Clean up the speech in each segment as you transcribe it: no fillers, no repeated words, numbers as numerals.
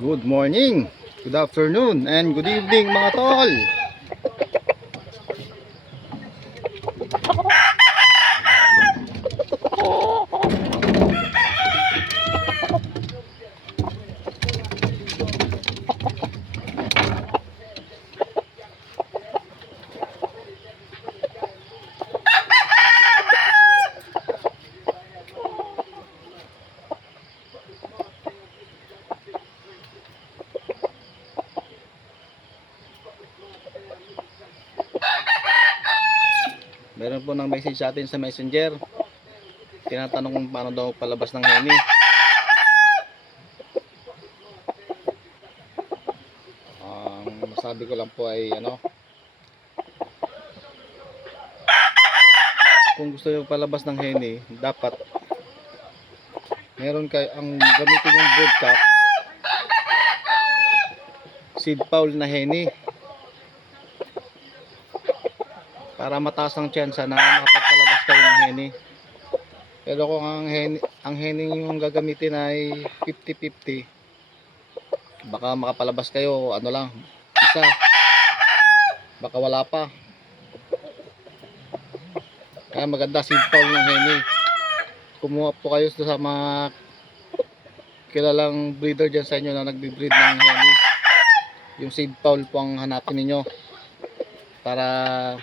Good morning, good afternoon, and good evening mga tol. Meron po ng message sa atin sa messenger. Tinatanong kung paano daw palabas ng heni. Ang masabi ko lang po ay kung gusto nyo palabas ng heni, dapat meron kayo ang gamitin yung broodcock seed fowl na heni para mataas ang tsansa na makapagpalabas kayo ng heni. Pero kung ang heni yung gagamitin ay 50-50, baka makapalabas kayo isa, baka wala pa. Kaya maganda seed fowl ng heni. Kumuha po kayo sa mga kilalang breeder dyan sa inyo na nagbe-breed ng heni. Yung seed fowl po ang hanapin ninyo para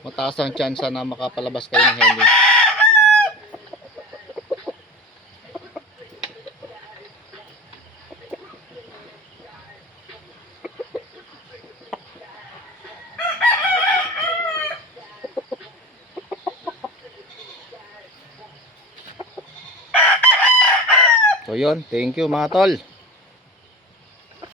mataas ang tsansa na makapalabas kayo ng heni. So yun, thank you mga tol.